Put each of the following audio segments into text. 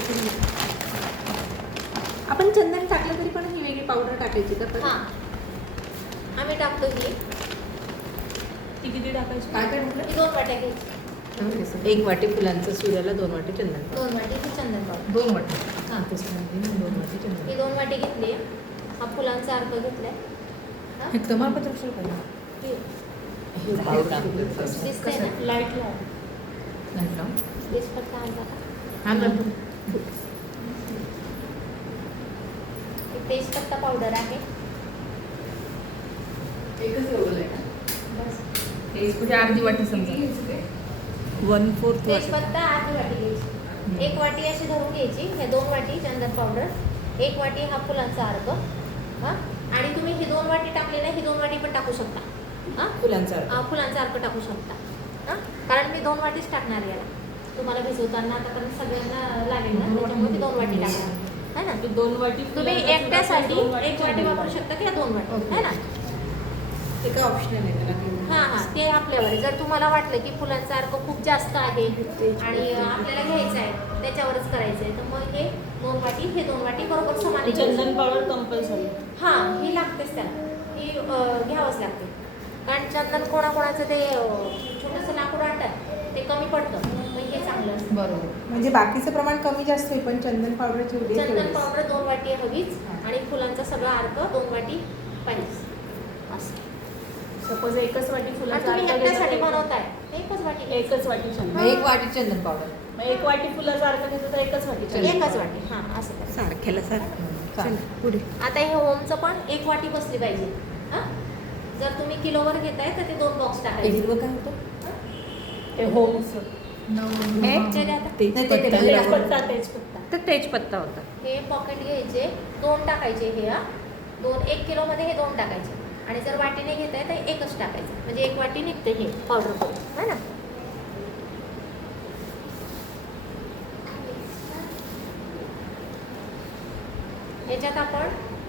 करून आपण चंदन टाकलं तरी पण ही वेगळी पावडर टाकायची का? हां आम्ही टाकतो ही. ती किती टाकायची? काय काय म्हटलं? ही 2 वाट्या घ्यायची. 1 वाटी फुलांचं सूर्याला 2 वाटी चंदन 2 वाटी ही चंदन पावडर. 2 वाटी हां तेच म्हणते 2 वाटी चंदन. ही 2 वाटी घेतली. हा फुलांचा अर्क घेतलाय. हे तमालपत्र कशाला पाहिजे? हे पावडर दिसतंय ना? लाईट लाव. नाही का? तेजपत्ता आणला का? हां ना. ही तेजपत्ता पावडर आहे. एकच एवढं आहे का? बस. म्हणजे अर्धी वाटी समजा 1/4 वाटी. तेजपत्ता अर्धी वाटी घ्यायची. 1 वाटी अशी धरून घ्यायची. हे 2 वाटी चंदन पावडर, 1 वाटी हा फुलांचा अर्क. हां आणि तुम्ही ही 2 वाटी टाकली ना, ही 2 वाटी पण टाकू शकता. हां फुलांचा अर्क टाकू शकता. हां कारण मी 2 वाटीच टाकणार आहे याला. तुम्हाला भिजवताना आता कारण सगळ्यांना लागेल ना, त्याच्यामुळे ती 2 वाटी टाकणार है ना. 2 वाटी तुम्ही एकट्यासाठी 1 वाटी वापरू शकता किंवा 2 वाटी है ना. ते काय ऑप्शनल आहे त्याला? हां हां ते आपल्यावर आहे. जर तुम्हाला वाटलं की फुलांचा अर्क खूप जास्त आहे आणि आपल्याला घ्यायचं आहे त्याच्यावरच करायचं आहे, तर मग हे 2 वाटी हे 2 वाटी बरोबर समान चंदन पावडर कंपल्सरी. हां ही लागतेच त्याला. ही घ्यावंच लागते. कारण चंदन कोणाकोणाचं ते छोटंसं लाकूड आणतात ते कमी पडतं, मग हे चांगलं असतं. बरोबर. म्हणजे बाकीचं प्रमाण कमी जास्त आहे पण चंदन पावडरची उडी चंदन पावडर 2 वाटी हवीच आणि फुलांचा सगळा अर्क 2 वाटी पाहिजे असं. सपोज एकच वाटी आणि फुलाचा तुम्ही अर्क एकट्यासाठी घेतला बनवताय एकच वाटी एकच वाटी चंदन. 1 वाटी चंदन पावडर. मग 1 वाटी फुलाचा अर्क घेतला तर एकच वाटी चंदन. एकच वाटी हां असं करा. सारख्याला सारखं. पुढे आता हे होमचं पण 1 वाटी बसली पाहिजे. हां जर तुम्ही किलोवर घेताय तर ते 2 बॉक्स टाकायचे. हिरवं काय होतं? ते होमचं. ते द्या आता. तेजपत्ता तेजपत्ता. तर तेजपत्ता होता. हे पॉकेट घ्यायचे 2 टाकायचे. हे 1 किलोमध्ये हे 2 टाकायचे आणि जर वाटीने घेताय तर एकच टाकायचं म्हणजे 1 वाटी निघते हे पावडर करून है ना. याच्यात आपण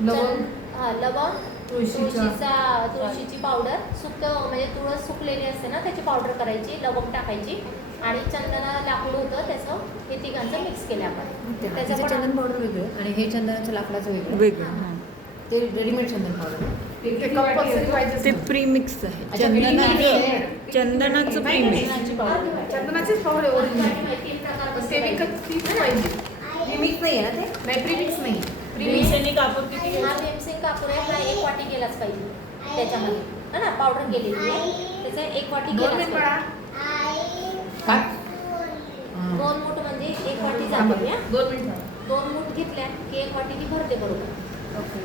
लवंग. लवंग, तुळशीची पावडर म्हणजे तुळस सुकलेली असते ना त्याची पावडर करायची, लवंग टाकायची आणि चंदना लाकूड होतं त्याचं हे तिघांचं मिक्स केलं आपण. त्याचं पण चंदन पावडर वेगळं आणि हे चंदनाचं लाकडाचं वेगळं. ते रेडीमेड चंदन पावडर. ते प्रीमिक्स आहे. चंदनाचं प्रीमिक्स. चंदनाचीच पावडर प्रीमिक्स नाही आहे ना ते? नाही प्रीमिक्स नाही. भीमसेनी कापूर किती हा भीमसेन कापूर आहे हा 1 वाटी गेलाच पाहिजे त्याच्यामध्ये है ना. पावडर केलेली आहे त्याचा 1 वाटी गेलाच पाहिजे. 2 मूठ म्हणजे 1 वाटी जाते. 2 मिनिटं. 2 मूठ घेतल्या की 1 वाटी ती भरते बरोबर. ओके.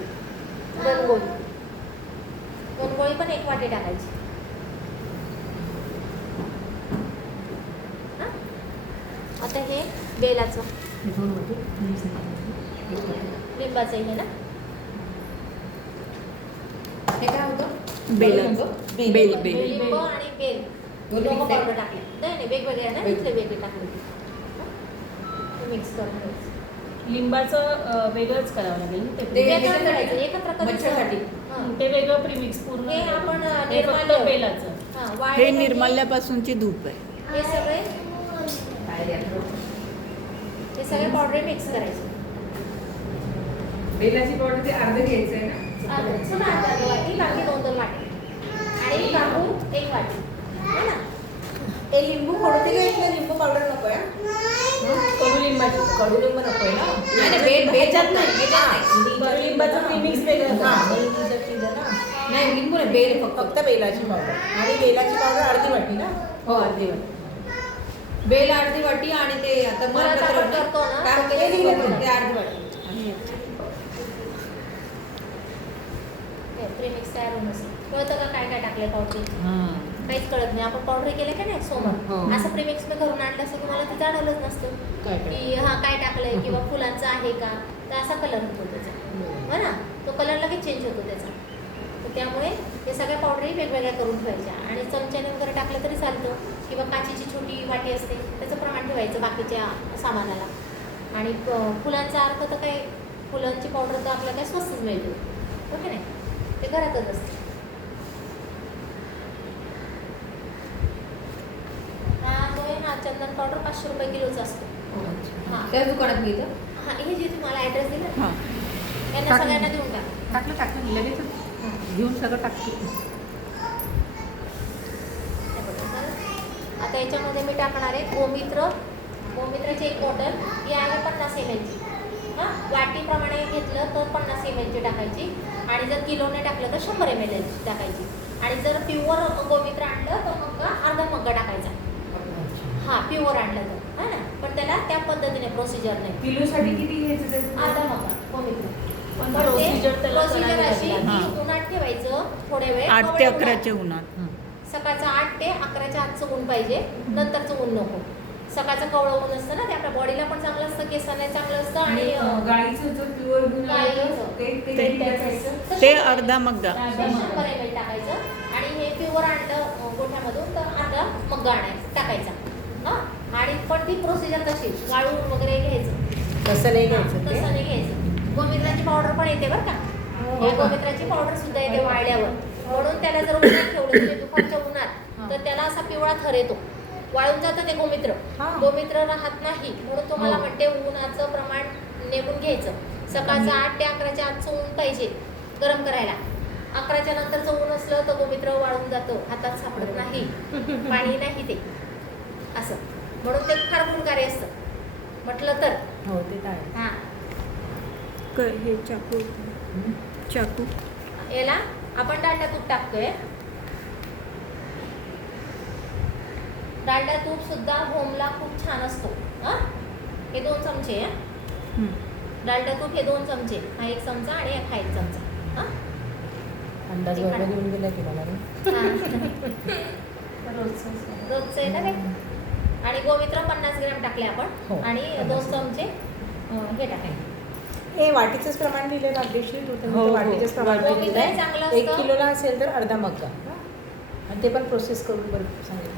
2 गोळी पण 1 वाटी टाकायची. हां आता हे बेलाचं लिंबाचं हे ना. हे काय होतं? बेल बेल लिंब आणि बेल दोघं पावडर टाकले. नाही वेगवेगळे आहे ना इथले वेगळे टाकले. मिक्स करून घ्यायचं. लिंबाचं वेगळंच करावं लागेल ना ते. वेगळं करायचं एकत्र करायचं. मच्छरसाठी. हां. ते वेगळं प्रीमिक्स पूर्ण. हे आपण हे फक्त निर्माल्य. बेलाचं. हां, हे वाळलेलं निर्माल्यापासूनची धूप आहे. हे सगळे पावडर मिक्स करायचे. बेलाची पावडर ते अर्ध घ्यायचं आहे ना? अर्ध वाटी बाकी 2 वाटी आणि कापूर 1 वाटी है ना. ते लिंबू फोडते का? इथलं लिंबू पावडर नको आहे? कडुलिंबाची. कडुलिंब नको आहे ना? नाही बेच्यात नाही. कडुलिंबाचं प्रीमिक्स वेगळं. नाही लिंबू नाही बेल फक्त बेलाची पावडर आणि बेलाची पावडर अर्धी वाटी ना? हो अर्धी वाटी. बेल अर्धी वाटी आणि ते आता परत आपण करतो ना, काय ते होतं ते अर्धी वाटी. प्रीमिक्स तयार होऊन असेल. कळतं का काय काय टाकले पावडर? काहीच कळत नाही. आपण पावडर केले का नाही हो. सोमर असं प्रीमिक्स मी घरून आणलं असं तुम्हाला ते जाणवलंच नसतं काय की हा काय टाकलंय किंवा फुलांचा आहे का. तर असा कलर होतो त्याचा हो ना. तो कलर लगेच चेंज होतो त्याचा. तर त्यामुळे हे सगळ्या पावडरही वेगवेगळ्या करून ठेवायच्या आणि चमच्याने वगैरे टाकलं तरी चालतं किंवा काचेची छोटी वाटी असते त्याचं प्रमाण ठेवायचं बाकीच्या सामानाला. आणि फुलांचा अर्थ तर काय फुलांची पावडर तर आपल्याला काय स्वस्तच मिळते ओके नाही. ते घरातच असते. हा जो आहे ना चंदन पावडर 500 रुपये किलोचा असतो. हां त्याच दुकानात मिळतं. हा हे जे तुम्हाला ॲड्रेस दिला ना, हां त्यांना सगळ्यांना देऊन टाका. टाकलं लगेच घेऊन सगळं टाकते. हे बघा, झालं? आता याच्यामध्ये मी टाकणार आहे गोमित्राची एक बॉटल ही आहे 50 ml ची. हां वाटीप्रमाणे घेतलं तर 50 ml ची टाकायची आणि जर किलोने टाकलं तर 100 ml ची टाकायची. आणि जर प्युअर गोमित्र आणलं तर मग अर्धा मग्गा टाकायचा. हां प्युअर आणलं तर है ना, पण त्याला त्या पद्धतीने प्रोसिजर नाही. किलोसाठी किती घ्यायचं त्याचं? अर्धा मग्गा गोमित्र. पण पण ते प्रोसिजर त्याला प्रोसिजर करावी अशी लागेल. हां. की उन्हात ठेवायचं थोड्या वेळ. 8 कवळे ते उन्हात. 11च्या उन्हात. सकाळचं 8 ते 11च्या आतचं ऊन पाहिजे, नंतरचं ऊन नको. सकाळचं कवळं ऊन असतं ना, ते आपल्या बॉडीला पण चांगलं असतं, केसांना चांगलं असतं आणि गाईचं जर प्युअर गुण गाईचं. ते- टाकायचं. ते अर्धा मग्गा. 100 ml टाकायचं आणि हे प्युअर आणलं गोठ्यामधून तर अर्धा मग्गा टाकायचा. हां आणि पण ती प्रोसिजर तशी गाळून वगैरे घ्यायचं. तसं नाही हां, घ्यायचं तसं ते. नाही घ्यायचं. गोमित्राची पावडर पण येते बरं का. हो हे का? गोमित्राची पावडर सुद्धा येते वाळल्यावर. म्हणून त्याला जर उन्हात ठेवलं म्हणजे दुपारच्या उन्हात तर त्याला असा पिवळा थर येतो. वाळून जातं ते गोमित्र. हां. गोमित्र राहत नाही म्हणून तुम्हाला हो. म्हणते उन्हाचं प्रमाण नेमून घ्यायचं. सकाळचं 8 ते 11च्या आतचं ऊन पाहिजे गरम करायला. 11च्या नंतरचं ऊन असलं तर गोमित्र वाळून जातं, हातात सापडत नाही, पाणी नाही ते असं. म्हणून ते फार गुणकारी असतं म्हटलं तर. हो ते तर आहे. हां हे चाकू चाकू याला आपण डालडा तूप टाकतोय. डालडा तूप सुद्धा होमला खूप छान असतो. हां हे 2 चमचे आहे. हं. डालडा तूप हे 2 चमचे, हा 1 चमचा आणि हा 1 चमचा. हां अंदाज ते वगैरे काढ. घेऊन गेला की मला रे. रोजचं असतं. रोजचं आहे ना ते. आणि गोमित्र 50 ग्रॅम टाकले आपण हो, आणि 2 50 चमचे हे टाकायचे. हे वाटीचंच प्रमाण दिलं भाग्यश्री तू तर हो, हो. वाटीचंच प्रमाण गोमित्र दिलं चांगलं आहे. 1 असतं. किलोला असेल तर अर्धा मग्गा. आणि ते पण प्रोसेस करून बरं सांगितलं.